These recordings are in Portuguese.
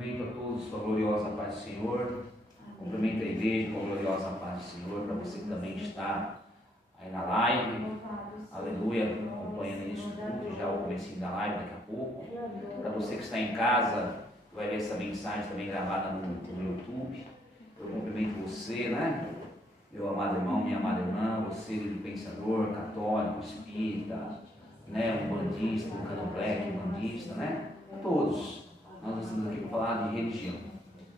Cumprimento a todos com a gloriosa paz do Senhor. Cumprimento a igreja com a gloriosa paz do Senhor. Para você que também está aí na live. Aleluia. Acompanhando isso tudo. Já o comecinho da live daqui a pouco. Para você que está em casa, vai ver essa mensagem também gravada no YouTube. Eu cumprimento você, né? Meu amado irmão, minha amada irmã, você pensador, católico, espírita, né? Umbandista, candomblé, umbandista, né? A todos. Nós estamos aqui para falar de religião.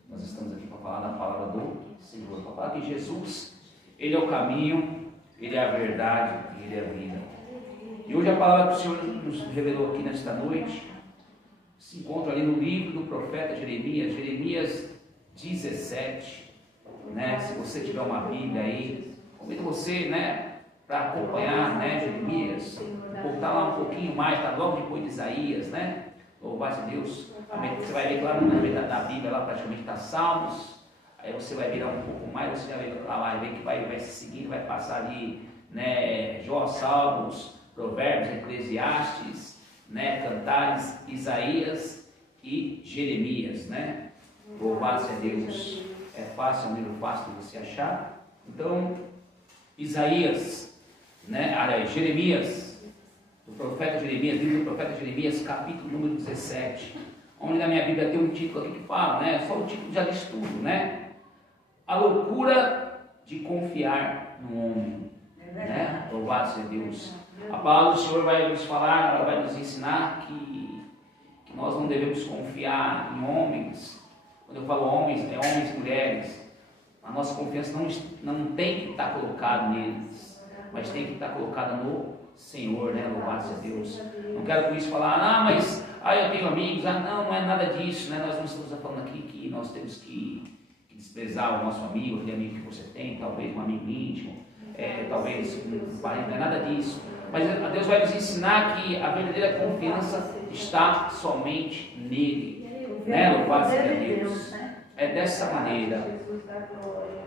Nós estamos aqui para falar da palavra do Senhor. Para falar que Jesus, Ele é o caminho, Ele é a verdade e Ele é a vida. E hoje a palavra que o Senhor nos revelou aqui nesta noite se encontra ali no livro do profeta Jeremias, Jeremias 17. Né? Se você tiver uma Bíblia aí, convido você, né, para acompanhar, né, Jeremias, voltar lá um pouquinho mais, tá logo depois de Isaías, né? Louvado a Deus. Você vai ver que lá na metade da Bíblia, lá praticamente está Salmos. Aí você vai virar um pouco mais, você já vai lá e vê que vai se seguindo, vai passar ali, né, Jó, Salmos, Provérbios, Eclesiastes, né, Cantares, Isaías e Jeremias, né? Louvado a Deus. É fácil, é um livro fácil de você achar. Então, Isaías, né, Jeremias, do profeta Jeremias, livro do profeta Jeremias, capítulo número 17, onde na minha Bíblia tem um título aqui que fala, né, só o título já diz tudo, né, a loucura de confiar no homem, né, louvado seja Deus. A palavra do Senhor vai nos falar, ela vai nos ensinar que nós não devemos confiar em homens. Quando eu falo homens, é homens e mulheres. A nossa confiança não tem que estar colocada neles, mas tem que estar colocada no Senhor, né? Louvado seja Deus. Não quero com isso falar, mas eu tenho amigos, não é nada disso, né? Nós não estamos falando aqui que nós temos que desprezar o nosso amigo, aquele amigo que você tem, talvez um amigo íntimo, talvez um parente, não é nada disso. Mas Deus vai nos ensinar que a verdadeira confiança está somente nele. Né? Louvado seja Deus. É dessa maneira.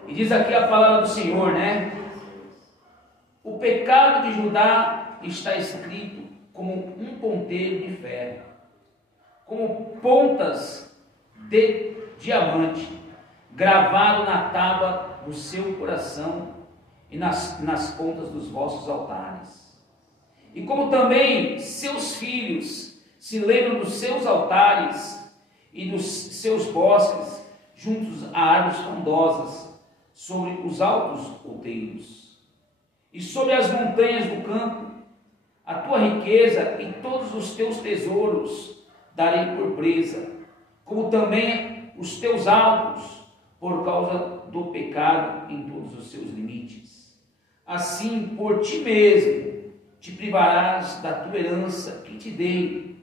E diz aqui a palavra do Senhor, né? O pecado de Judá está escrito como um ponteiro de ferro, como pontas de diamante, gravado na tábua do seu coração e nas pontas dos vossos altares. E como também seus filhos se lembram dos seus altares e dos seus bosques, juntos a árvores frondosas, sobre os altos outeiros, e sobre as montanhas do campo, a tua riqueza e todos os teus tesouros darei por presa, como também os teus altos, por causa do pecado em todos os seus limites. Assim, por ti mesmo, te privarás da tua herança que te dei,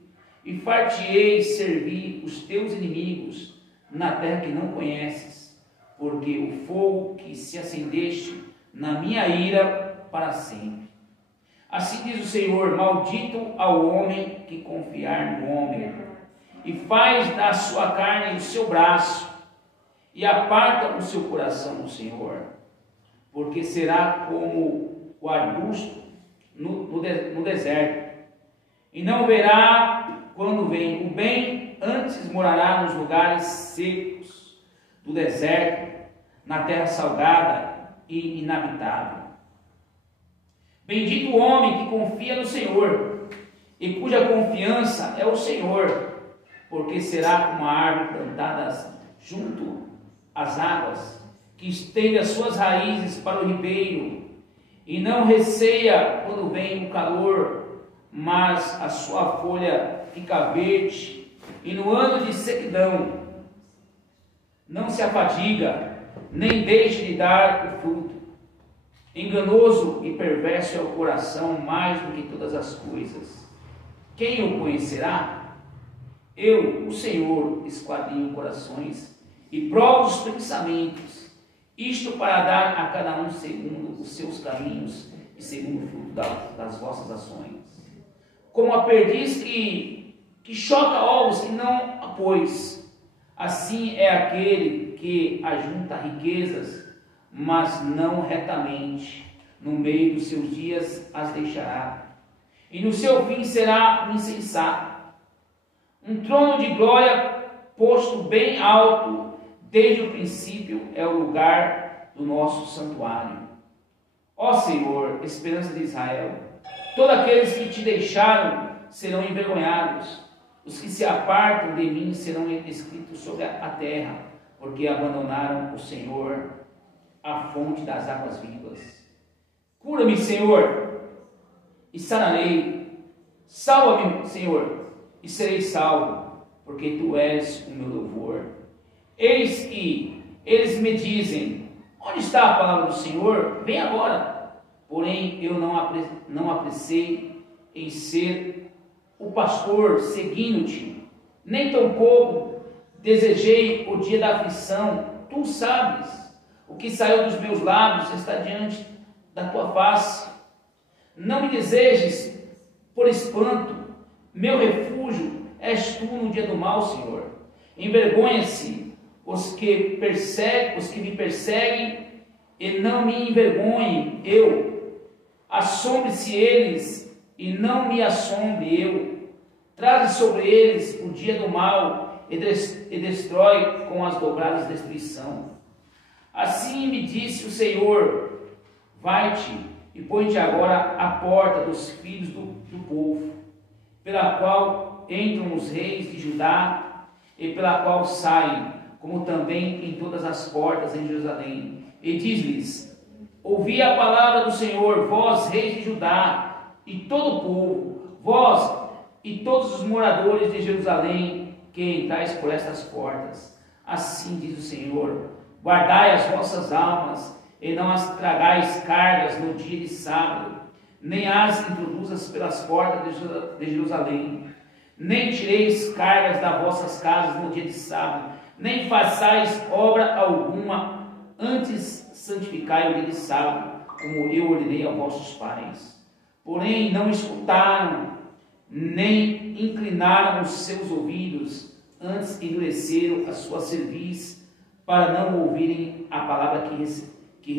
e far-te-ei servir os teus inimigos na terra que não conheces, porque o fogo que se acendeste na minha ira para sempre. Assim diz o Senhor: maldito ao homem que confiar no homem, e faz da sua carne o seu braço, e aparta o seu coração do Senhor, porque será como o arbusto no deserto, e não verá quando vem o bem, antes morará nos lugares secos do deserto, na terra salgada e inabitável. Bendito o homem que confia no Senhor, e cuja confiança é o Senhor, porque será como a árvore plantada junto às águas, que estende as suas raízes para o ribeiro, e não receia quando vem o calor, mas a sua folha fica verde, e no ano de sequidão não se afadiga, nem deixe de dar o fruto. Enganoso e perverso é o coração mais do que todas as coisas. Quem o conhecerá? Eu, o Senhor, esquadrinho corações e provo os pensamentos, isto para dar a cada um segundo os seus caminhos e segundo o fruto das vossas ações. Como a perdiz que choca ovos e não apôs, assim é aquele que ajunta riquezas, mas não retamente. No meio dos seus dias as deixará, e no seu fim será um insensato. Um trono de glória posto bem alto, desde o princípio é o lugar do nosso santuário. Ó Senhor, esperança de Israel, todos aqueles que te deixaram serão envergonhados, os que se apartam de mim serão escritos sobre a terra, porque abandonaram o Senhor, a fonte das águas vivas. Cura-me, Senhor, e sararei. Salva-me, Senhor, e serei salvo, porque Tu és o meu louvor. Eis que eles me dizem: onde está a palavra do Senhor? Vem agora. Porém, eu não apressei em ser o pastor seguindo-te, nem tampouco desejei o dia da aflição. Tu sabes, o que saiu dos meus lábios está diante da tua face. Não me desejes por espanto, meu refúgio és tu no dia do mal, Senhor. Envergonha-se os que me perseguem, e não me envergonhem eu. Assombre-se eles, e não me assombre eu. Traze sobre eles o dia do mal, e destrói com as dobradas destruição. Assim me disse o Senhor: vai-te e põe-te agora à porta dos filhos do povo, pela qual entram os reis de Judá, e pela qual saem, como também em todas as portas em Jerusalém. E diz-lhes: ouvi a palavra do Senhor, vós reis de Judá, e todo o povo, vós e todos os moradores de Jerusalém, que entrais por estas portas. Assim diz o Senhor: guardai as vossas almas, e não as tragais cargas no dia de sábado, nem as introduzas pelas portas de Jerusalém, nem tireis cargas das vossas casas no dia de sábado, nem façais obra alguma, antes santificai o dia de sábado, como eu ordenei aos vossos pais. Porém não escutaram, nem inclinaram os seus ouvidos, antes endureceram a sua cerviz, para não ouvirem a palavra que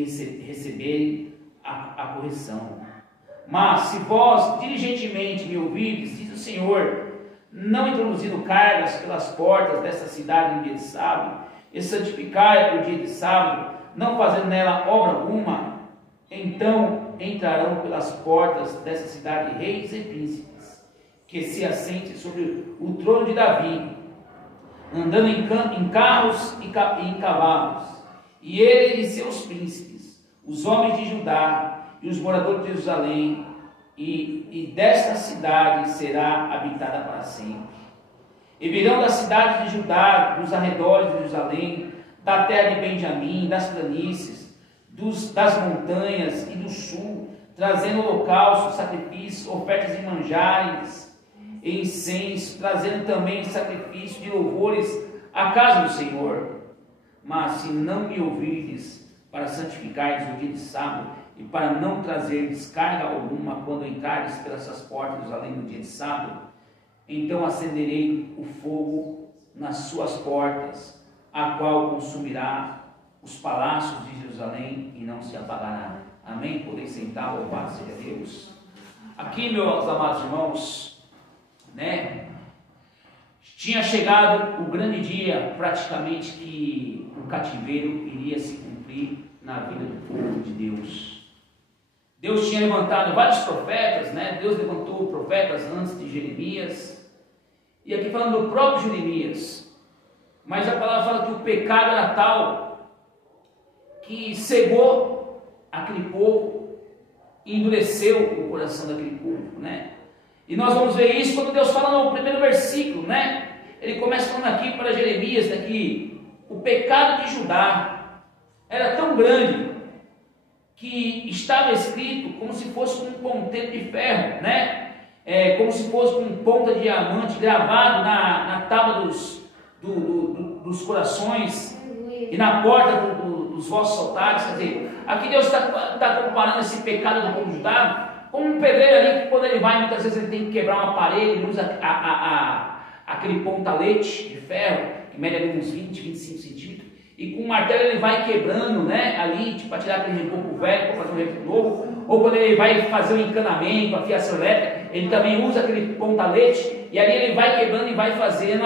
receberem a correção. Mas se vós diligentemente me ouvides, diz o Senhor, não introduzindo cargas pelas portas desta cidade no dia de sábado, e santificai o dia de sábado, não fazendo nela obra alguma, então entrarão pelas portas dessa cidade reis e príncipes, que se assentem sobre o trono de Davi, andando em carros e em cavalos, e ele e seus príncipes, os homens de Judá e os moradores de Jerusalém, e desta cidade será habitada para sempre. E virão das cidades de Judá, dos arredores de Jerusalém, da terra de Benjamim, das planícies, das montanhas e do sul, trazendo holocaustos, sacrifícios, ofertas de manjares e incenso, trazendo também sacrifício de louvores à casa do Senhor. Mas se não me ouvirdes para santificardes o dia de sábado, e para não trazer descarga alguma quando entrares pelas suas portas de Jerusalém no dia de sábado, então acenderei o fogo nas suas portas, a qual consumirá os palácios de Jerusalém e não se apagará. Amém? Podem sentar, louvado seja Deus. Aqui, meus amados irmãos, tinha chegado o grande dia, praticamente, que o cativeiro iria se cumprir na vida do povo de Deus. Deus tinha levantado vários profetas, Deus levantou profetas antes de Jeremias, e aqui falando do próprio Jeremias, mas a palavra fala que o pecado era tal que cegou aquele povo e endureceu o coração daquele povo, E nós vamos ver isso quando Deus fala no primeiro versículo, Ele começa falando aqui para Jeremias, que o pecado de Judá era tão grande que estava escrito como se fosse com um ponteiro de ferro, como se fosse com ponta de diamante gravado na tábua dos corações e na porta dos vossos altares. Quer dizer, aqui Deus está comparando esse pecado do povo de Judá como um pedreiro ali que, quando ele vai, muitas vezes ele tem que quebrar uma parede, ele usa aquele pontalete de ferro que mede ali uns 20, 25 centímetros, e com o martelo ele vai quebrando, né, ali, tipo, para tirar aquele reboco velho, para fazer um reboco novo, ou quando ele vai fazer o encanamento, a fiação elétrica, ele também usa aquele pontalete, e ali ele vai quebrando e vai fazendo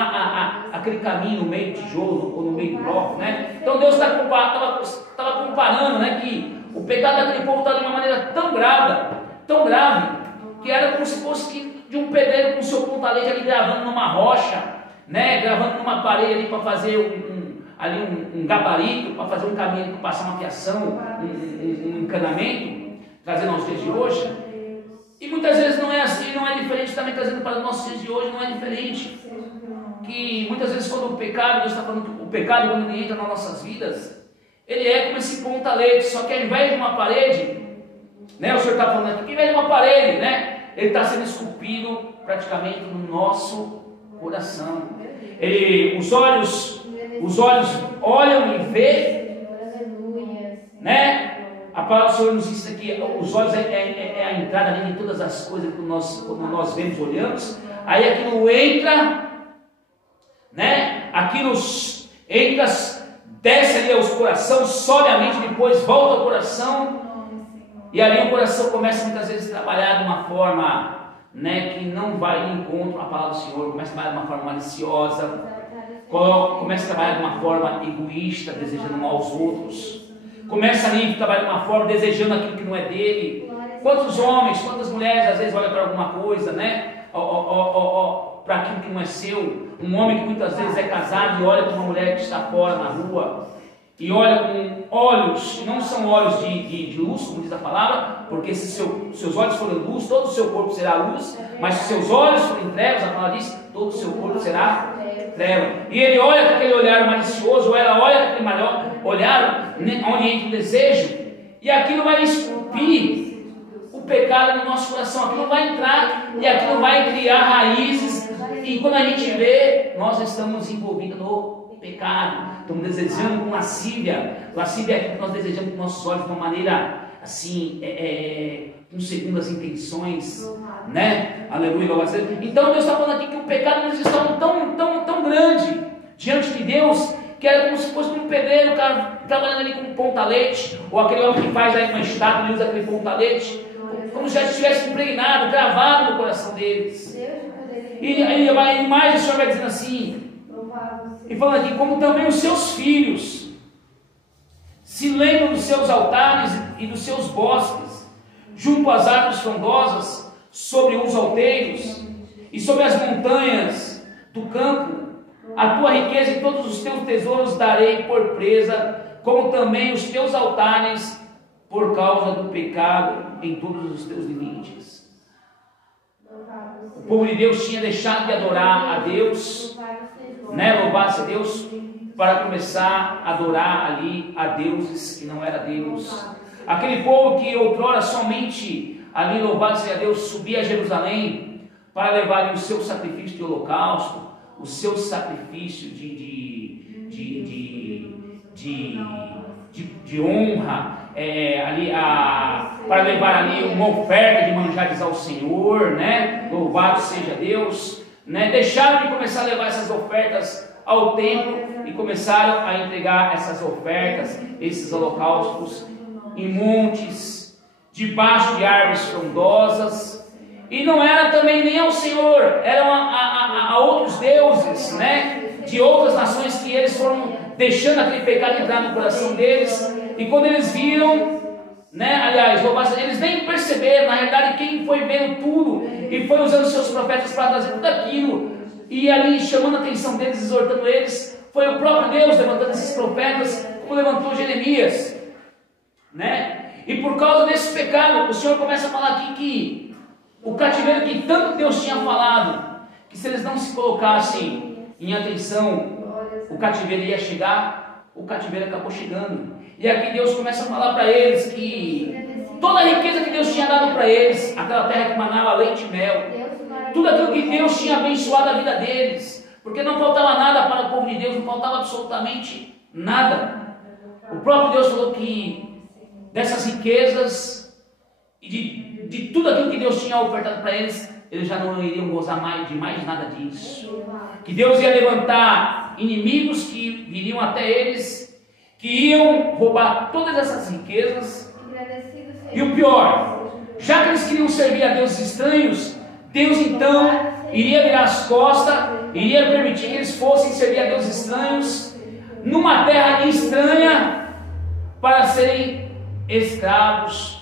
aquele caminho no meio do tijolo, ou no meio do bloco, né? Então Deus estava comparando, né, que o pecado daquele povo estava de uma maneira tão grave, que era como se fosse de um pedreiro com o seu pontalete ali gravando numa rocha, né, gravando numa parede ali para fazer um gabarito, para fazer um caminho, para passar uma fiação, um encanamento, trazendo aos dias de hoje. E muitas vezes não é assim, não é diferente também, trazendo para os nossos dias de hoje, não é diferente. Que muitas vezes quando o pecado, Deus está falando que o pecado, quando ele entra nas nossas vidas, ele é como esse pontalete, só que ao invés de uma parede, né, o Senhor está falando aqui, ao invés de uma parede, né, ele está sendo esculpido praticamente no nosso coração. Os olhos olham e vê, né? A palavra do Senhor nos ensina que os olhos é a entrada ali de todas as coisas que quando nós vemos, olhamos. Aí aquilo entra, né? Aquilo entra, desce ali aos coração, sobe a mente, depois volta ao coração. E ali o coração começa muitas vezes a trabalhar de uma forma, né, que não vai de encontro à palavra do Senhor, começa a trabalhar de uma forma maliciosa, começa a trabalhar de uma forma egoísta, desejando mal aos outros, começa ali a trabalhar de uma forma desejando aquilo que não é dele. Quantos homens, quantas mulheres às vezes olham para alguma coisa, né, para aquilo que não é seu. Um homem que muitas vezes é casado e olha para uma mulher que está fora na rua, e olha com olhos que não são olhos de luz, como diz a palavra, porque se seus olhos forem luz, todo o seu corpo será luz, mas se seus olhos forem trevas, a palavra diz, todo o seu corpo será treva. E ele olha com aquele olhar malicioso, ou ela olha com aquele olhar onde entra o desejo, e aquilo vai esculpir o pecado no nosso coração, aquilo vai entrar, e aquilo vai criar raízes, e quando a gente vê, nós estamos envolvidos no pecado, estamos desejando com lascívia. Lascívia é aquilo que nós desejamos com nossos olhos de uma maneira assim, com segundas intenções, né? Aleluia. Então Deus está falando aqui que o pecado nos está tão grande diante de Deus, que era como se fosse um pedreiro, cara, trabalhando ali com um pontalete, ou aquele homem que faz aí uma estátua e usa aquele pontalete, como se já estivesse impregnado, gravado no coração deles. E mais o Senhor vai dizendo assim, e falando aqui, como também os seus filhos se lembram dos seus altares e dos seus bosques, junto às árvores frondosas, sobre os alteiros e sobre as montanhas do campo, a tua riqueza e todos os teus tesouros darei por presa, como também os teus altares, por causa do pecado em todos os teus limites. O povo de Deus tinha deixado de adorar a Deus, né, louvar-se a Deus, para começar a adorar ali a deuses que não era Deus. Aquele povo que outrora somente ali louvava-se a Deus, subia a Jerusalém para levar ali o seu sacrifício de holocausto, o seu sacrifício de honra, para levar ali uma oferta de manjares ao Senhor, né? Louvado seja Deus, né? Deixaram de começar a levar essas ofertas ao templo e começaram a entregar essas ofertas, esses holocaustos em montes, debaixo de árvores frondosas, e não era também nem ao Senhor, eram a outros deuses, né? De outras nações, que eles foram deixando aquele pecado entrar no coração deles, e quando eles viram, né, aliás, eles nem perceberam, na realidade quem foi vendo tudo e foi usando seus profetas para trazer tudo aquilo, e ali chamando a atenção deles, exortando eles, foi o próprio Deus levantando esses profetas, como levantou Jeremias, né? E por causa desse pecado, o Senhor começa a falar aqui que o cativeiro que tanto Deus tinha falado, que se eles não se colocassem em atenção, o cativeiro ia chegar, o cativeiro acabou chegando. E aqui Deus começa a falar para eles que toda a riqueza que Deus tinha dado para eles, aquela terra que manava leite e mel, tudo aquilo que Deus tinha abençoado a vida deles, porque não faltava nada para o povo de Deus, não faltava absolutamente nada. O próprio Deus falou que dessas riquezas e de tudo aquilo que Deus tinha ofertado para eles, eles já não iriam gozar de mais nada disso. Que Deus ia levantar inimigos que viriam até eles que iam roubar todas essas riquezas. E o pior, já que eles queriam servir a deuses estranhos, Deus então iria virar as costas, iria permitir que eles fossem servir a deuses estranhos numa terra estranha para serem escravos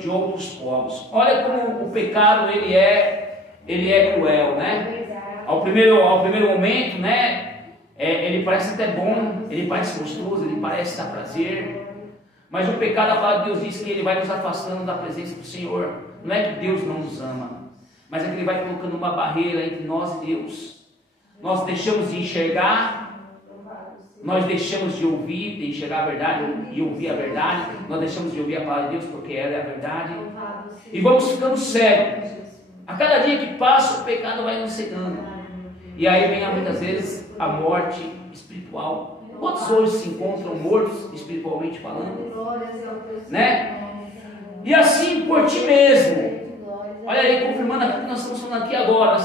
de outros povos. Olha como o pecado ele é cruel, né? Ao primeiro momento, né? Ele parece até bom, ele parece gostoso, ele parece dar prazer, mas o pecado, a palavra de Deus diz que ele vai nos afastando da presença do Senhor. Não é que Deus não nos ama, mas é que ele vai colocando uma barreira entre nós e Deus. Nós deixamos de enxergar, nós deixamos de ouvir, de enxergar a verdade e ouvir a verdade, nós deixamos de ouvir a palavra de Deus porque ela é a verdade, e vamos ficando cegos. A cada dia que passa o pecado vai nos cegando, e aí vem muitas vezes a morte espiritual. Quantos hoje se encontram mortos espiritualmente falando, né? E assim por ti mesmo, olha aí, confirmando aquilo que nós estamos falando aqui agora,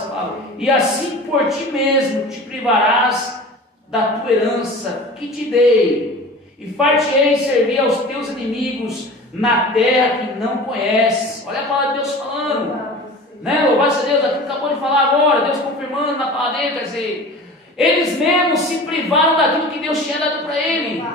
e assim por ti mesmo te privarás da tua herança que te dei, e far-te-ei servir aos teus inimigos na terra que não conheces. Olha a palavra de Deus falando, né? Louvado seja Deus, aquilo que acabou de falar agora, Deus confirmando na palavra dele, quer dizer, eles mesmos se privaram daquilo que Deus tinha dado para ele,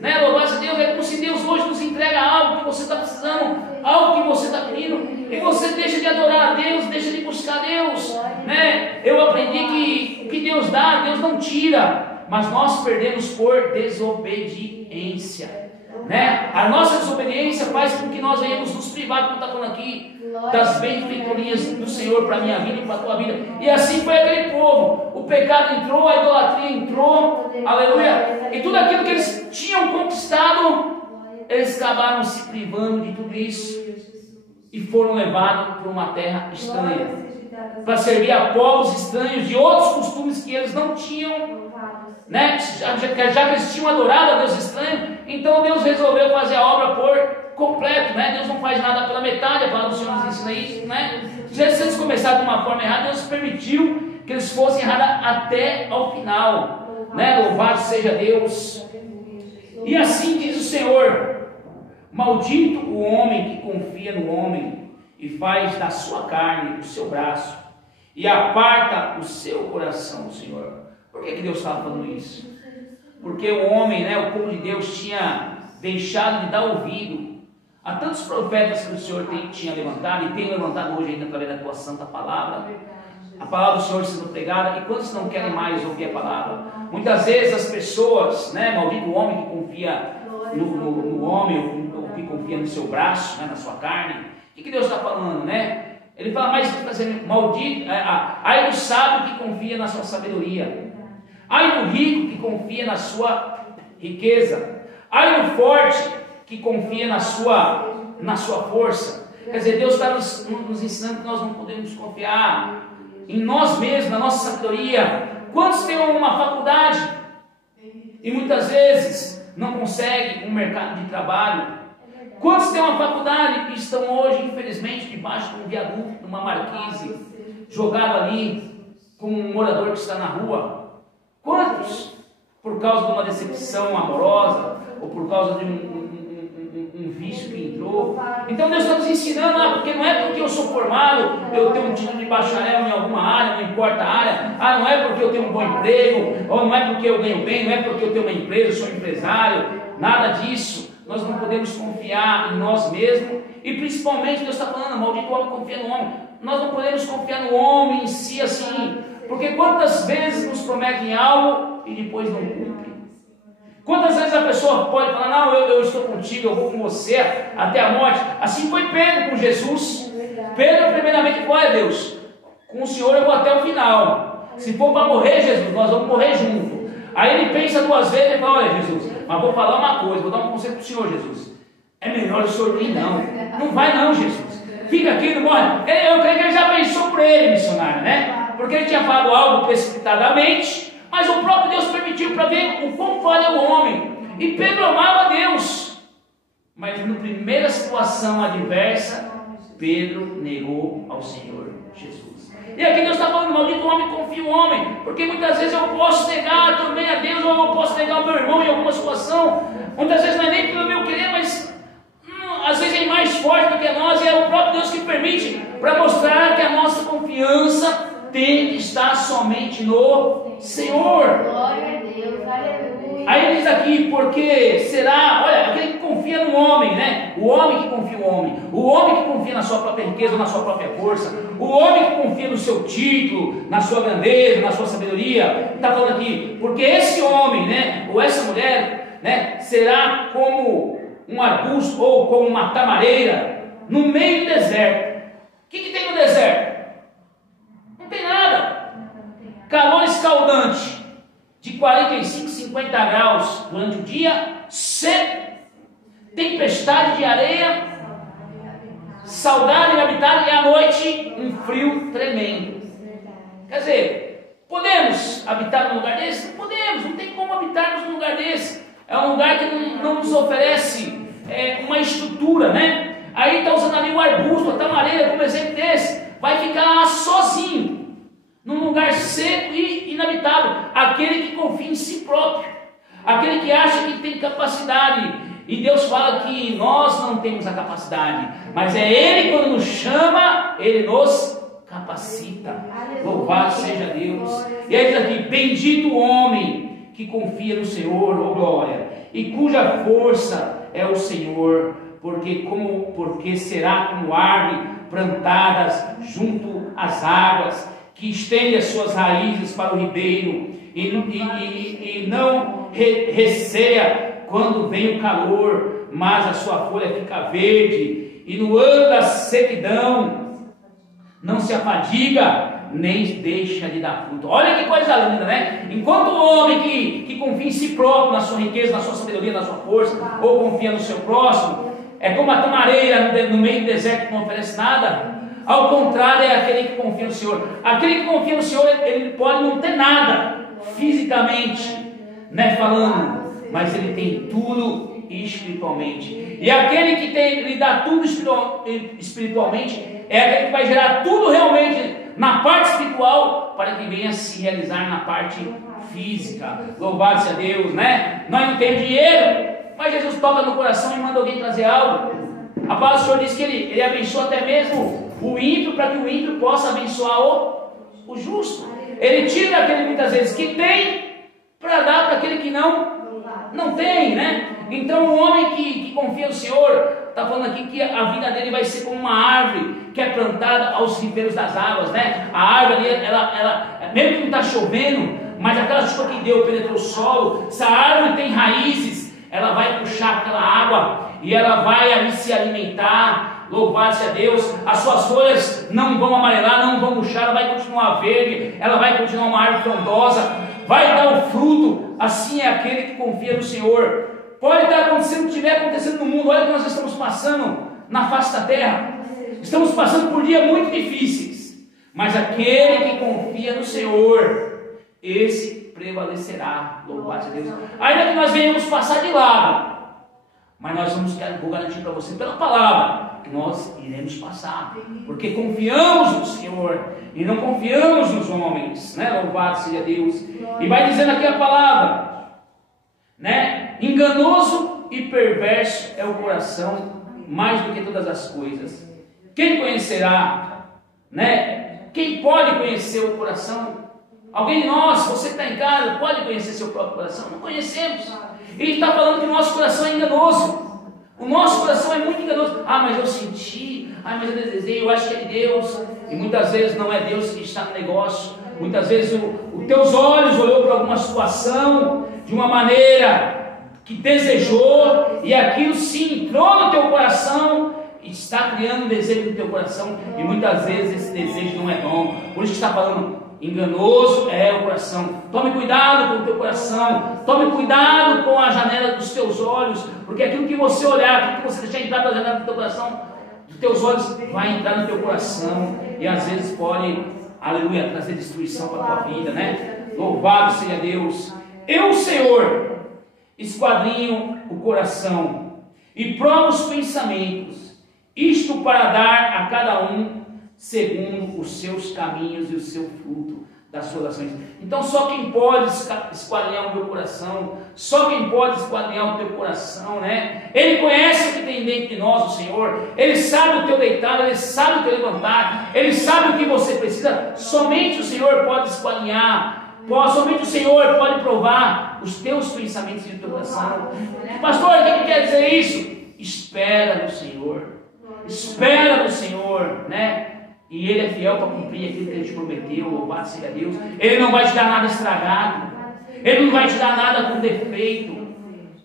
né? Louvado seja Deus, é como se Deus hoje nos entrega algo que você está precisando, algo que você está pedindo, e você deixa de adorar a Deus, deixa de buscar a Deus, né? Eu aprendi que o que Deus dá, Deus não tira, mas nós perdemos por desobediência, né? A nossa desobediência faz com que nós venhamos nos privar, como está falando aqui, das benfeitorias do Senhor para a minha vida e para a tua vida. E assim foi aquele povo. O pecado entrou, a idolatria entrou, aleluia, e tudo aquilo que eles tinham conquistado, eles acabaram se privando de tudo isso e foram levados para uma terra estranha, para servir a povos estranhos de outros costumes que eles não tinham, né? Já que eles tinham adorado a Deus estranho, então Deus resolveu fazer a obra por completo, né? Deus não faz nada pela metade, a palavra do Senhor nos ensina isso, né? Se eles começaram de uma forma errada, Deus permitiu que eles fossem errados até ao final, né? Louvado seja Deus. E assim diz o Senhor: maldito o homem que confia no homem e faz da sua carne o seu braço e aparta o seu coração do Senhor. Por que Deus estava falando isso? Porque o homem, né, o povo de Deus tinha deixado de dar ouvido a tantos profetas que o Senhor tinha levantado e tem levantado hoje ainda através da tua santa palavra. A palavra do Senhor sendo pregada, e quantos não querem mais ouvir a palavra? Muitas vezes as pessoas, né, maldito o homem que confia no homem, ou que confia no seu braço, né, na sua carne. O que Deus está falando, né? Ele fala mais, maldito, ai do sábio que confia na sua sabedoria, ai do rico que confia na sua riqueza, ai do forte que confia na sua força. Quer dizer, Deus está nos ensinando que nós não podemos confiar em nós mesmos, na nossa sabedoria. Quantos têm uma faculdade e muitas vezes não conseguem um mercado de trabalho? Quantos têm uma faculdade e estão hoje, infelizmente, debaixo de um viaduto, de uma marquise, jogado ali como um morador que está na rua? Quantos? Por causa de uma decepção amorosa ou por causa de um vício que entrou. Então Deus está nos ensinando, porque não é porque eu sou formado, eu tenho um título de bacharel em alguma área, não importa a área, não é porque eu tenho um bom emprego, ou não é porque eu ganho bem, não é porque eu tenho uma empresa, sou empresário, nada disso. Nós não podemos confiar em nós mesmos, e principalmente Deus está falando, maldito o homem confia no homem. Nós não podemos confiar no homem em si assim, porque quantas vezes nos prometem algo e depois não cumprem. Quantas vezes a pessoa pode falar, não, eu estou contigo, eu vou com você até a morte. Assim foi Pedro com Jesus. Pedro primeiramente falou, olha Deus, com o Senhor eu vou até o final. Se for para morrer, Jesus, nós vamos morrer junto. Aí ele pensa duas vezes e fala, olha Jesus, mas vou falar uma coisa, vou dar um conselho para o Senhor, Jesus. É melhor o Senhor ir não. Não vai não, Jesus. Fica aqui, não morre. Eu creio que ele já pensou por ele, missionário, né? Porque ele tinha falado algo precipitadamente, mas o próprio Deus permitiu para ver o quão falha o homem. E Pedro amava a Deus, mas na primeira situação adversa, Pedro negou ao Senhor Jesus. E aqui Deus está falando, maldito homem confia o homem, porque muitas vezes eu posso negar também a Deus, ou eu posso negar o meu irmão, em alguma situação. Muitas vezes não é nem pelo meu querer, mas às vezes é mais forte do que nós, e é o próprio Deus que permite, para mostrar que a nossa confiança tem que estar somente no Senhor. Glória a Deus, aleluia. Aí ele diz aqui, porque será, olha, aquele que confia no homem, né? O homem que confia no homem, o homem que confia na sua própria riqueza, na sua própria força, o homem que confia no seu título, na sua grandeza, na sua sabedoria. Está falando aqui, porque esse homem, né, ou essa mulher, né, será como um arbusto ou como uma tamareira no meio do deserto. O que tem no deserto? Não tem nada. Calor escaldante de 45, 50 graus durante o dia, seco, tempestade de areia, saudade inabitada, e à noite um frio tremendo. Quer dizer, podemos habitar num lugar desse? Não podemos, não tem como habitarmos num lugar desse. É um lugar que não nos oferece uma estrutura, né? Aí está usando ali o arbusto, a tamareira como exemplo desse. Vai ficar lá sozinho, num lugar seco e inabitável. Aquele que confia em si próprio, aquele que acha que tem capacidade. E Deus fala que nós não temos a capacidade, mas é Ele, quando nos chama, Ele nos capacita. Louvado seja Deus. E aí diz aqui: bendito o homem que confia no Senhor, ó glória, e cuja força é o Senhor, porque será como árvore plantadas junto às águas, que estende as suas raízes para o ribeiro, e não receia quando vem o calor, mas a sua folha fica verde, e no ano da sequidão não se afadiga, nem deixa de dar fruto. Olha que coisa linda, né? Enquanto o homem que confia em si próprio, na sua riqueza, na sua sabedoria, na sua força, ou confia no seu próximo, é como a tamareira no meio do deserto que não oferece nada. Ao contrário, é aquele que confia no Senhor. Aquele que confia no Senhor, ele pode não ter nada fisicamente, né, falando, mas ele tem tudo espiritualmente. E aquele que lhe dá tudo espiritualmente é aquele que vai gerar tudo realmente na parte espiritual, para que venha se realizar na parte física. Louvado seja Deus, né? Nós não temos dinheiro, mas Jesus toca no coração e manda alguém trazer algo. A palavra do Senhor diz que ele abençoa até mesmo o ímpio, para que o ímpio possa abençoar o justo. Ele tira aquele muitas vezes que tem, para dar para aquele que não tem, né? Então o homem que confia no Senhor, está falando aqui que a vida dele vai ser como uma árvore que é plantada aos ribeiros das águas, né? A árvore, ela mesmo que não está chovendo, mas aquela chuva que deu, penetrou o solo, se a árvore tem raízes, ela vai puxar aquela água e ela vai ali se alimentar. Louvado seja Deus. As suas folhas não vão amarelar, não vão murchar, ela vai continuar verde, ela vai continuar uma árvore frondosa, vai dar o fruto. Assim é aquele que confia no Senhor. Pode estar acontecendo o que estiver acontecendo no mundo. Olha o que nós estamos passando na face da terra. Estamos passando por dias muito difíceis, mas aquele que confia no Senhor, esse prevalecerá. Louvado seja Deus. Ainda que nós venhamos passar de lado, mas nós vou garantir para você pela palavra que nós iremos passar, porque confiamos no Senhor e não confiamos nos homens, né? Louvado seja Deus. E vai dizendo aqui a palavra, né? Enganoso e perverso é o coração mais do que todas as coisas. Quem conhecerá, né? Quem pode conhecer o coração? Alguém de nós, você que está em casa, pode conhecer seu próprio coração? Não conhecemos. Ele está falando que o nosso coração é enganoso. O nosso coração é muito enganoso. Ah, mas eu senti, mas eu desejei, eu acho que é de Deus. E muitas vezes não é Deus que está no negócio. Muitas vezes os teus olhos olhou para alguma situação de uma maneira que desejou, e aquilo se entrou no teu coração, e está criando um desejo no teu coração, e muitas vezes esse desejo não é bom. Por isso que está falando, enganoso é o coração. Tome cuidado com o teu coração, tome cuidado com a janela dos teus olhos, porque aquilo que você olhar, aquilo que você deixar entrar pela janela do teu coração, dos teus olhos, vai entrar no teu coração, e às vezes pode, aleluia, trazer destruição para a tua vida, né? Louvado seja Deus. Eu, Senhor, esquadrinho o coração e provo os pensamentos, isto para dar a cada um segundo os seus caminhos e o seu fruto. das suas orações. Então só quem pode esquadrinhar o meu coração, só quem pode esquadrinhar o teu coração, né? Ele conhece o que tem dentro de nós, o Senhor. Ele sabe o teu deitado, Ele sabe o teu levantar, Ele sabe o que você precisa. Somente o Senhor pode esquadrinhar, somente o Senhor pode provar os teus pensamentos e o teu coração. Pastor, o que quer dizer isso? Espera no Senhor, espera no Senhor, né? E Ele é fiel para cumprir aquilo que Ele te prometeu. Louvado seja Deus. Ele não vai te dar nada estragado, Ele não vai te dar nada com defeito.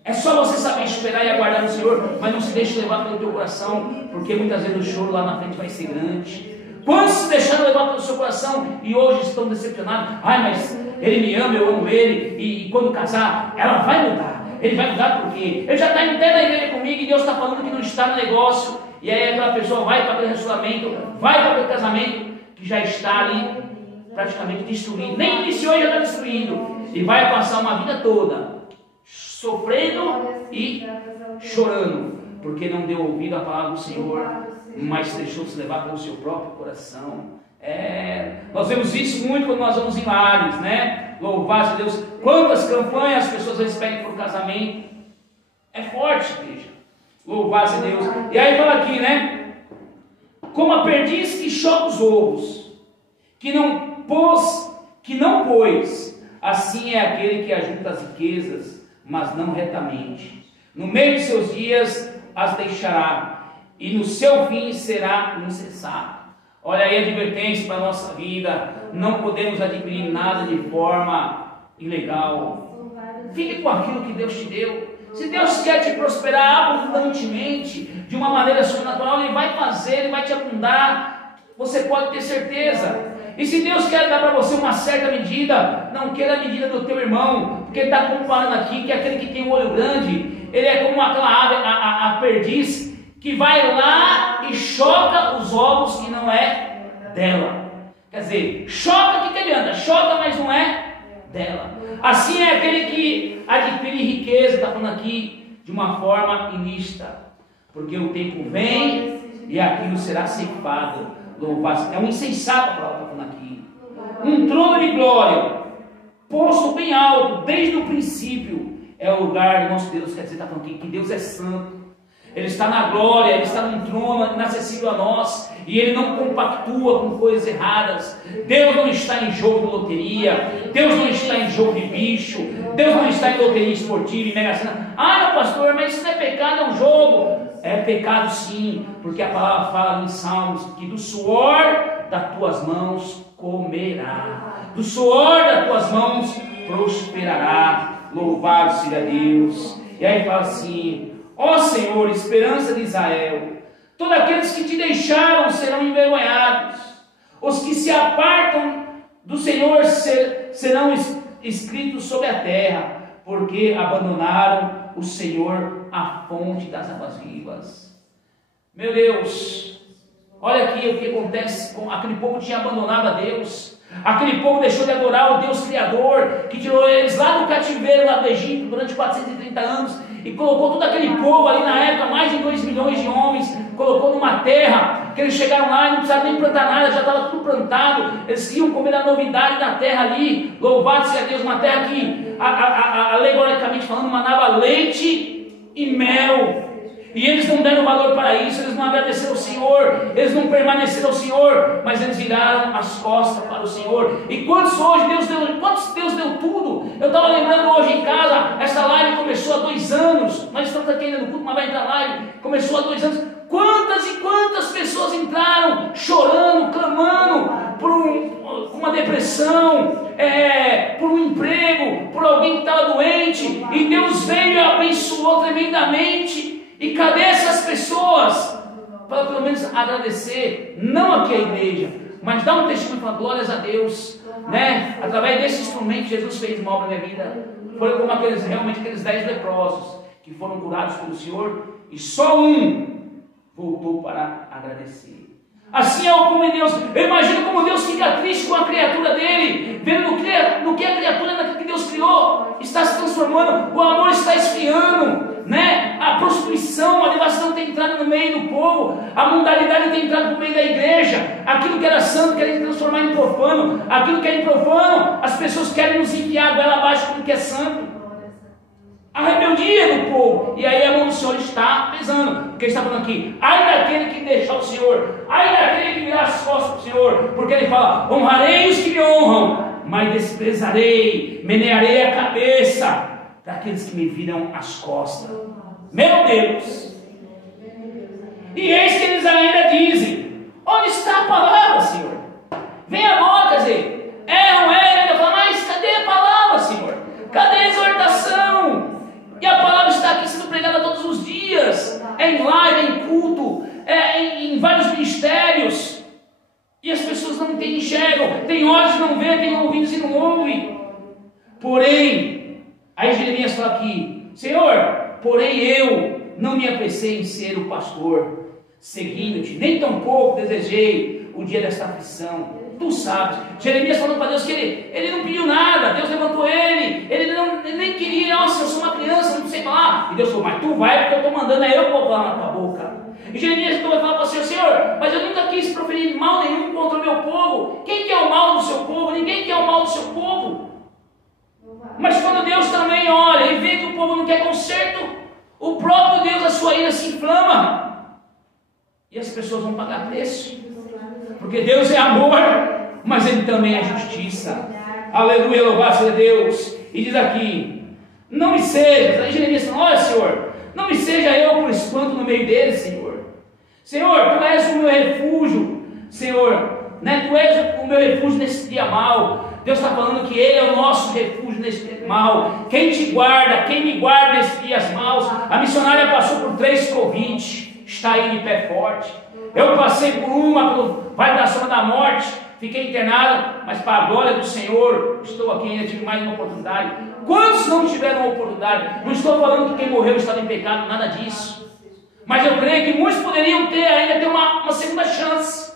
É só você saber esperar e aguardar no Senhor, mas não se deixe levar pelo teu coração, porque muitas vezes o choro lá na frente vai ser grande. Quantos se deixaram levar pelo seu coração e hoje estão decepcionados? Ai, mas ele me ama, eu amo ele, e quando casar, ela vai mudar. Ele vai mudar porque ele já está em pé na igreja comigo e Deus está falando que não está no negócio. E aí aquela pessoa vai para aquele relacionamento, vai para aquele casamento que já está ali praticamente destruído. Nem iniciou e já está destruindo. E vai passar uma vida toda sofrendo e chorando, porque não deu ouvido à palavra do Senhor, mas deixou-se levar pelo seu próprio coração. Nós vemos isso muito quando nós vamos em lares, né? Louvado a Deus. Quantas campanhas as pessoas recebem por casamento. É forte, igreja. Louvado a Deus. E aí fala aqui, né? Como a perdiz que choca os ovos, que não pôs, assim é aquele que ajunta as riquezas, mas não retamente. No meio de seus dias as deixará, e no seu fim será insensato. Olha aí a advertência para a nossa vida. Não podemos adquirir nada de forma ilegal. Fique com aquilo que Deus te deu. Se Deus quer te prosperar abundantemente, de uma maneira sobrenatural, Ele vai fazer, Ele vai te abundar. Você pode ter certeza. E se Deus quer dar para você uma certa medida, não queira a medida do teu irmão, porque Ele está comparando aqui que aquele que tem um olho grande, ele é como aquela ave, a perdiz, que vai lá e choca os ovos que não é dela. Quer dizer, choca, o que adianta? Choca, mas não é dela. Assim é aquele que adquire riqueza, está falando aqui, de uma forma ilícita, porque o tempo vem e aquilo será ceifado. Louvado. É um insensato a palavra que está falando aqui. Um trono de glória, posto bem alto, desde o princípio, é o lugar do nosso Deus. Quer dizer, está falando aqui que Deus é santo. Ele está na glória, Ele está num trono inacessível a nós, e Ele não compactua com coisas erradas. Deus não está em jogo de loteria, Deus não está em jogo de bicho, Deus não está em loteria esportiva e mega sena. Ah, meu pastor, mas isso não é pecado, é um jogo. É pecado sim, porque a palavra fala em Salmos que do suor das tuas mãos comerá, do suor das tuas mãos prosperará. Louvado seja Deus. E aí fala assim: ó Senhor, esperança de Israel, todos aqueles que te deixaram serão envergonhados, os que se apartam do Senhor serão escritos sobre a terra, porque abandonaram o Senhor, a fonte das águas vivas. Meu Deus, olha aqui o que acontece. Aquele povo tinha abandonado a Deus. Aquele povo deixou de adorar o Deus Criador, que tirou eles lá do cativeiro, lá do Egito, durante 430 anos, e colocou todo aquele povo ali na época, mais de 2 milhões de homens, colocou numa terra, que eles chegaram lá e não precisavam nem plantar nada, já estava tudo plantado. Eles iam comer a novidade da terra ali. Louvado seja Deus, uma terra que, alegoricamente falando, manava leite e mel. E eles não deram valor para isso, eles não agradeceram ao Senhor, eles não permaneceram ao Senhor, mas eles viraram as costas para o Senhor. E quantos Deus deu tudo? Eu estava lembrando hoje em casa, essa live começou há 2 anos, nós estamos aqui ainda no culto, mas vai entrar live, começou há 2 anos. Quantas e quantas pessoas entraram chorando, clamando por uma depressão, por um emprego, por alguém que estava doente, e Deus veio e abençoou tremendamente. E cadê essas pessoas? Para pelo menos agradecer, não aqui a igreja, mas dar um testemunho para glórias a Deus, né? Através desse instrumento Jesus fez uma obra na minha vida. Foram como aqueles 10 leprosos que foram curados pelo Senhor, e só um voltou para agradecer. Assim é o como em Deus. Eu imagino como Deus fica triste com a criatura dele, vendo no que a criatura que Deus criou está se transformando, o amor está esfriando, né? A prostituição, a devassidão tem entrado no meio do povo, a mundalidade tem entrado no meio da igreja, aquilo que era santo querem transformar em profano, aquilo que é profano, as pessoas querem nos enviar goela abaixo como que é santo. A rebeldia do povo, e aí a mão do Senhor está pesando, porque ele está falando aqui, ai daquele que deixar o Senhor, ai daquele que virar as costas para o Senhor, porque ele fala, honrarei os que me honram, mas desprezarei, menearei a cabeça daqueles que me viram as costas. Meu Deus! E eis que eles ainda dizem, onde está a palavra, Senhor? Vem agora, quer dizer, erram, ainda falam, mas cadê a palavra, Senhor? Cadê a exortação? E a palavra está aqui sendo pregada todos os dias, é em live, é em culto, em vários ministérios, e as pessoas não enxergam, tem olhos e não vê, tem ouvidos e não ouvem. Porém, aí Jeremias fala aqui, Senhor, porém eu não me apressei em ser o pastor, seguindo-te, nem tampouco desejei o dia desta aflição. Tu sabes, Jeremias falou para Deus que ele não pediu nada, Deus levantou ele nem queria, nossa, eu sou uma criança, não sei falar. E Deus falou, mas tu vai, porque eu estou mandando, é eu que vou falar na tua boca. E Jeremias então vai falar para o Senhor, Senhor, mas eu nunca quis proferir mal nenhum contra o meu povo. Quem quer o mal do seu povo? Ninguém quer o mal do seu povo. Mas quando Deus também olha e vê que o povo não quer conserto, o próprio Deus, a sua ira se inflama. E as pessoas vão pagar preço. Porque Deus é amor, mas Ele também é justiça. Aleluia, louvado seja Deus. E diz aqui, não me seja, aí Jeremias fala, olha Senhor, não me seja eu por espanto no meio deles, Senhor. Senhor, Tu és o meu refúgio, Senhor, né? Tu és o meu refúgio nesse dia mal. Deus está falando que Ele é o nosso refúgio nesse dia mal. Quem te guarda, quem me guarda nesses dias maus. A missionária passou por 3 Covid, está aí de pé forte. Eu passei por pelo vale da sombra da morte, fiquei internado, mas para a glória do Senhor, estou aqui, ainda tive mais uma oportunidade. Quantos não tiveram uma oportunidade? Não estou falando que quem morreu estava em pecado, nada disso. Mas eu creio que muitos poderiam ainda ter uma segunda chance.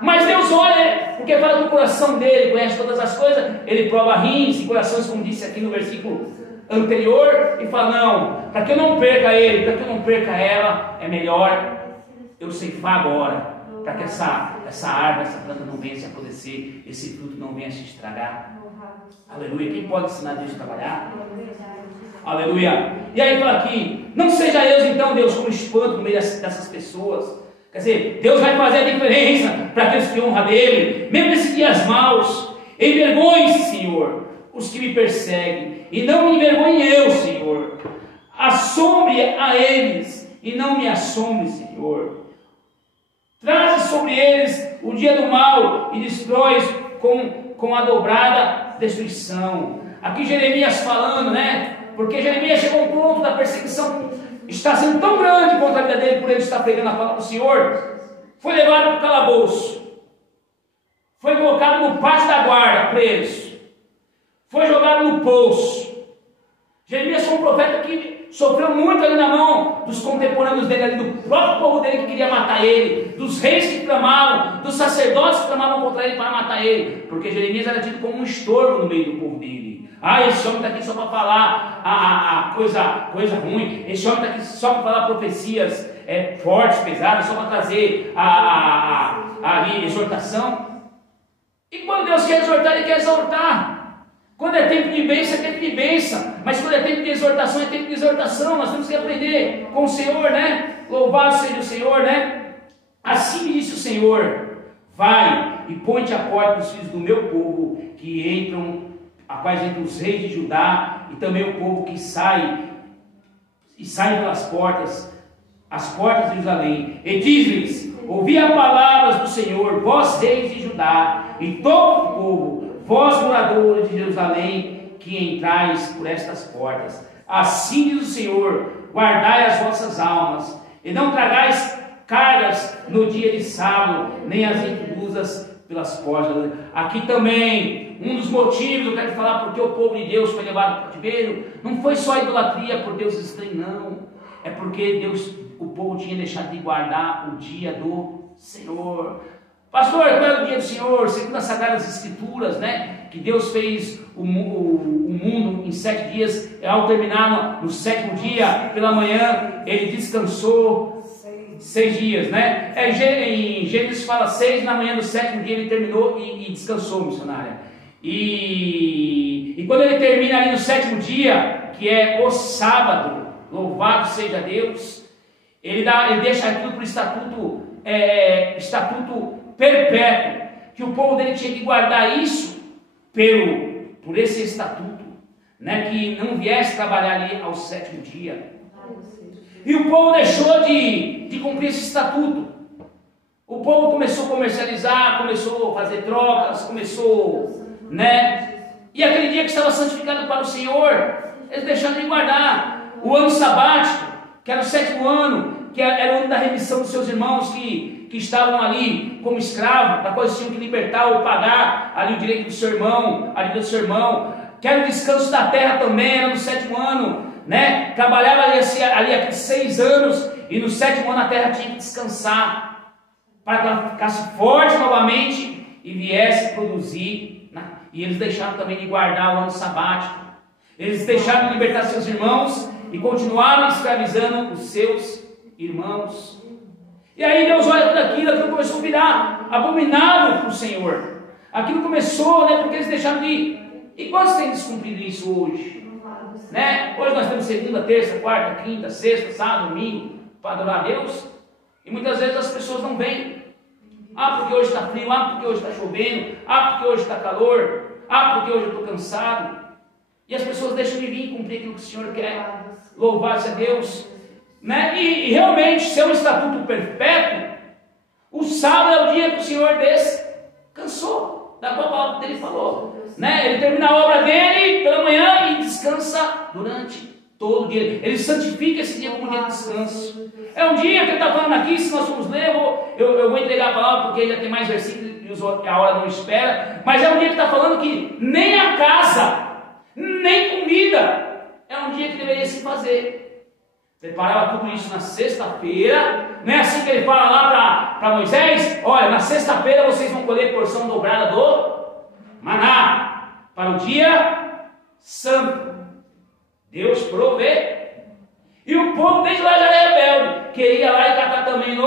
Mas Deus olha, porque fala do coração dele, conhece todas as coisas, Ele prova rins e corações, como disse aqui no versículo anterior, e fala, não, para que eu não perca ele, para que eu não perca ela, é melhor eu ceifar agora, para que essa árvore, essa planta não venha se apodrecer, esse fruto não venha se estragar. Aleluia. Quem pode ensinar Deus a trabalhar? Aleluia. E aí fala aqui, não seja Deus então, Deus, como espanto no meio dessas pessoas. Quer dizer, Deus vai fazer a diferença para aqueles que honram dele, mesmo nesses dias maus. Envergonhe, Senhor, os que me perseguem, e não me envergonhe eu, Senhor. Assombre a eles, e não me assombre, Senhor. Traze sobre eles o dia do mal e destrói com a dobrada destruição. Aqui Jeremias falando, né? Porque Jeremias chegou a um ponto da perseguição, está sendo tão grande contra a vida dele por ele estar pregando a palavra do Senhor. Foi levado para o calabouço, foi colocado no pátio da guarda, preso, foi jogado no poço. Jeremias foi um profeta que sofreu muito ali na mão dos contemporâneos dele, ali, do próprio povo dele que queria matar ele, dos reis que clamavam, dos sacerdotes que clamavam contra ele para matar ele, porque Jeremias era tido como um estorvo no meio do povo dele. Esse homem está aqui só para falar a coisa ruim, esse homem está aqui só para falar profecias fortes, pesadas, só para trazer a exortação. E quando Deus quer exortar, Ele quer exortar. Quando é tempo de bênção, é tempo de bênção. Mas quando é tempo de exortação, é tempo de exortação. Nós temos que aprender com o Senhor, né? Louvado seja o Senhor, né? Assim me disse o Senhor: vai e põe-te à porta dos filhos do meu povo, que entram, a quais entram os reis de Judá, e também o povo que sai pelas portas, as portas de Jerusalém. E diz-lhes: ouvi as palavras do Senhor, vós reis de Judá, e todo o povo, vós moradores de Jerusalém, que entrais por estas portas. Assim diz o Senhor: guardai as vossas almas, e não tragais cargas no dia de sábado, nem as introduzas pelas portas. Aqui também, um dos motivos, eu quero falar porque o povo de Deus foi levado para o cativeiro, não foi só a idolatria por Deus estranho, não. É porque o povo tinha deixado de guardar o dia do Senhor. Pastor, qual é o dia do Senhor? Segundo as Sagradas Escrituras, né? Que Deus fez o mundo em 7 dias, ao terminar no 7º dia, pela manhã, Ele descansou 6 dias, né? Em Gênesis fala 6, na manhã do 7º dia Ele terminou e descansou, missionária. E quando Ele termina ali no 7º dia, que é o sábado, louvado seja Deus, Ele deixa aquilo para o estatuto perpétuo, que o povo dele tinha que guardar isso por esse estatuto, né, que não viesse trabalhar ali ao 7º dia. E o povo deixou de cumprir esse estatuto. O povo começou a comercializar, começou a fazer trocas, né? E aquele dia que estava santificado para o Senhor, eles deixaram de guardar. O ano sabático, que era o 7º ano, que era o ano da remissão dos seus irmãos que estavam ali como escravos, da qual eles tinham que libertar ou pagar ali o direito do seu irmão, a dívida do seu irmão, que era o descanso da terra também, era no 7º ano, né? Trabalhava ali aqueles 6 anos, e no 7º ano a terra tinha que descansar, para que ela ficasse forte novamente e viesse produzir, né? E eles deixaram também de guardar o ano sabático, eles deixaram de libertar seus irmãos e continuaram escravizando os seus irmãos. E aí Deus olha tudo aquilo começou a virar abominável para o Senhor. Aquilo começou, né, porque eles deixaram de ir. E quantos têm descumprido isso hoje? Né? Hoje nós temos segunda, terça, quarta, quinta, sexta, sábado, domingo, para adorar a Deus. E muitas vezes as pessoas não vêm. Ah, porque hoje está frio, ah, porque hoje está chovendo, ah, porque hoje está calor, ah, porque hoje eu estou cansado. E as pessoas deixam de vir cumprir aquilo que o Senhor quer. Louvado-se a Deus. Né? E realmente, se é um estatuto perpétuo, o sábado é o dia que o Senhor descansou, da qual a palavra dele falou, né? Ele termina a obra dele pela manhã e descansa durante todo o dia. Ele santifica esse dia como um dia de descanso. É um dia que ele está falando aqui, se nós formos ler, eu vou entregar a palavra porque ainda tem mais versículos e a hora não espera, mas é um dia que está falando que nem a casa, nem comida, é um dia que deveria se fazer. Preparava tudo isso na sexta-feira. Não é assim que ele fala lá para Moisés? Olha, na sexta-feira vocês vão colher porção dobrada do maná para o dia santo. Deus provê. E o povo desde lá já era rebelde, queria lá e catar também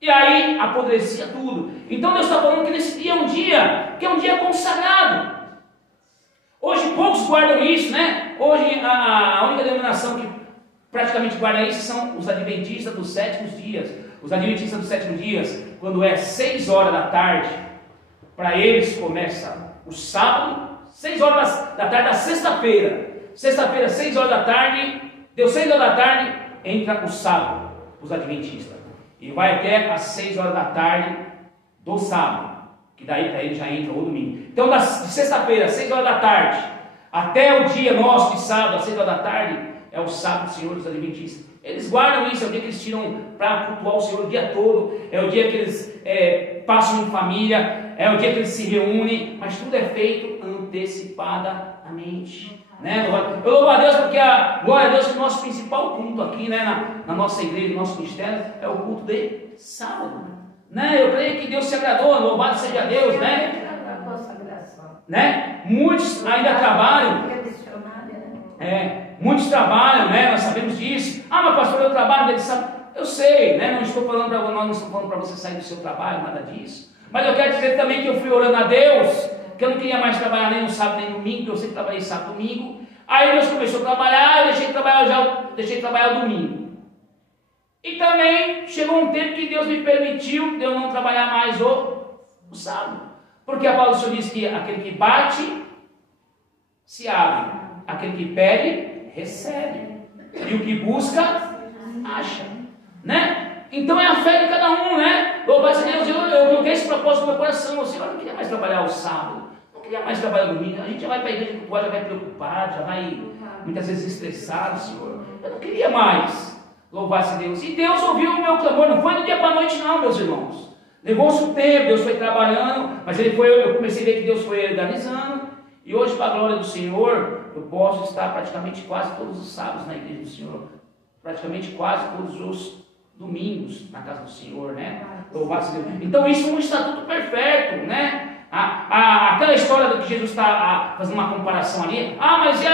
e aí apodrecia tudo. Então Deus está falando que nesse dia é um dia que é um dia consagrado. Hoje poucos guardam isso, né? Hoje a única denominação que praticamente guarda isso são os adventistas dos 7º dias. Os adventistas dos 7º dias, quando é 6 horas da tarde, para eles começa o sábado, 6 horas da tarde da sexta-feira. Sexta-feira, 6 horas da tarde, deu 6 horas da tarde, entra o sábado, os adventistas. E vai até às 6 horas da tarde do sábado, que daí para ele já entra o domingo. Então, de sexta-feira, 6 horas da tarde, até o dia nosso de sábado, às 6 horas da tarde, é o sábado do Senhor dos Adventistas. Eles guardam isso, é o dia que eles tiram para cultuar o Senhor o dia todo, é o dia que eles passam em família, é o dia que eles se reúnem, mas tudo é feito antecipadamente. Né? Eu louvo a Deus porque glória a Deus que o nosso principal culto aqui, né, na nossa igreja, no nosso ministério, é o culto de sábado. Né? Eu creio que Deus se agradou, louvado seja Deus, né? Né? Muitos ainda trabalham. Muitos trabalham, né? Nós sabemos disso. Ah, mas pastor, eu trabalho dele sábado. Eu sei, né? Não estou falando para nós, não estou falando para você sair do seu trabalho, nada disso. Mas eu quero dizer também que eu fui orando a Deus, que eu não queria mais trabalhar nem no sábado nem no domingo, que eu sempre trabalhei sábado e domingo. Aí Deus começou a trabalhar, eu deixei de trabalhar o domingo. E também chegou um tempo que Deus me permitiu de eu não trabalhar mais o sábado. Porque a palavra do Senhor diz que aquele que bate, se abre. Aquele que pede, recebe. E o que busca, acha. Né? Então é a fé de cada um, né? Louvado seja Deus, eu coloquei esse propósito no meu coração. Assim, eu não queria mais trabalhar o sábado. Não queria mais trabalhar o domingo. A gente já vai para a igreja, já vai preocupado, já vai muitas vezes estressado, Senhor. Eu não queria mais. Louvado-se Deus. E Deus ouviu o meu clamor. Não foi do dia para a noite não, meus irmãos. Levou-se um tempo, Deus foi trabalhando, mas eu comecei a ver que Deus foi organizando, e hoje, para a glória do Senhor, eu posso estar praticamente quase todos os sábados na igreja do Senhor, praticamente quase todos os domingos na casa do Senhor, né? Louvado seja Deus. Então isso é um estatuto perfeito, né? Aquela história do que Jesus está fazendo uma comparação ali. Mas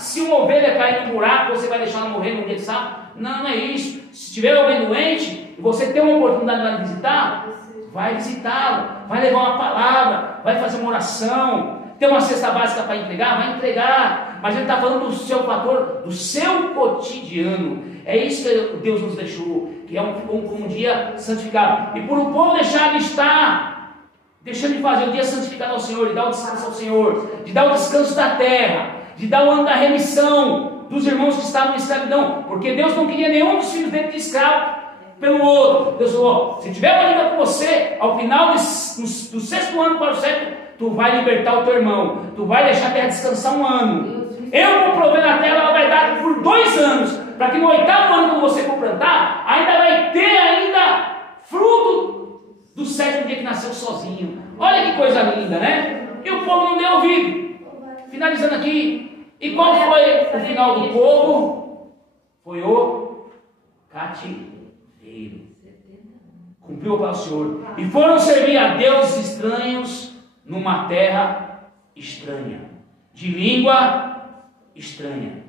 se uma ovelha cair no buraco, você vai deixar ela morrer no dia de sábado? Não é isso. Se tiver alguém doente e você tem uma oportunidade de visitar, vai visitá-lo, vai levar uma palavra, vai fazer uma oração, tem uma cesta básica para entregar, vai entregar. Mas ele está falando do seu fator, do seu cotidiano. É isso que Deus nos deixou, que é um dia santificado. E por o povo deixar de estar, deixando de fazer o dia santificado ao Senhor, de dar o descanso ao Senhor, de dar o descanso da terra, de dar o ano da remissão dos irmãos que estavam em escravidão, porque Deus não queria nenhum dos filhos dele de escravo pelo outro. Deus falou: se tiver uma dívida com você, ao final do 6º ano para o 7º, tu vai libertar o teu irmão, tu vai deixar a terra descansar um ano. Eu vou prover na terra, ela vai dar por 2 anos, para que no 8º ano, quando você for plantar, ainda vai ter fruto do 7º dia que nasceu sozinho. Olha que coisa linda, né? E o povo não deu ouvido. Finalizando aqui, e qual foi o final do povo? Foi o cativeiro. Cumpriu para o Senhor. E foram servir a deuses estranhos numa terra estranha, de língua estranha,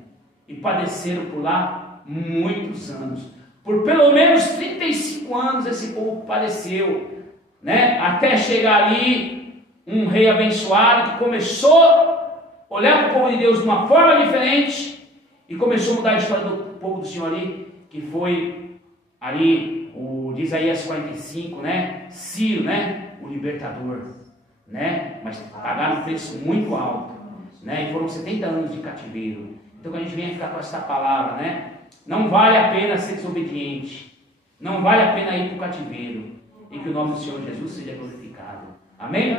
e padeceram por lá muitos anos. Por pelo menos 35 anos esse povo padeceu, né? Até chegar ali um rei abençoado que começou a olhar para o povo de Deus de uma forma diferente e começou a mudar a história do povo do Senhor ali, que foi ali o de Isaías 45, né? Ciro, né? O libertador, né? Mas pagaram um preço muito alto, né? E foram 70 anos de cativeiro. Então quando a gente vem ficar com essa palavra, né? Não vale a pena ser desobediente, não vale a pena ir para o cativeiro, e que o nome do Senhor Jesus seja glorificado. Amém?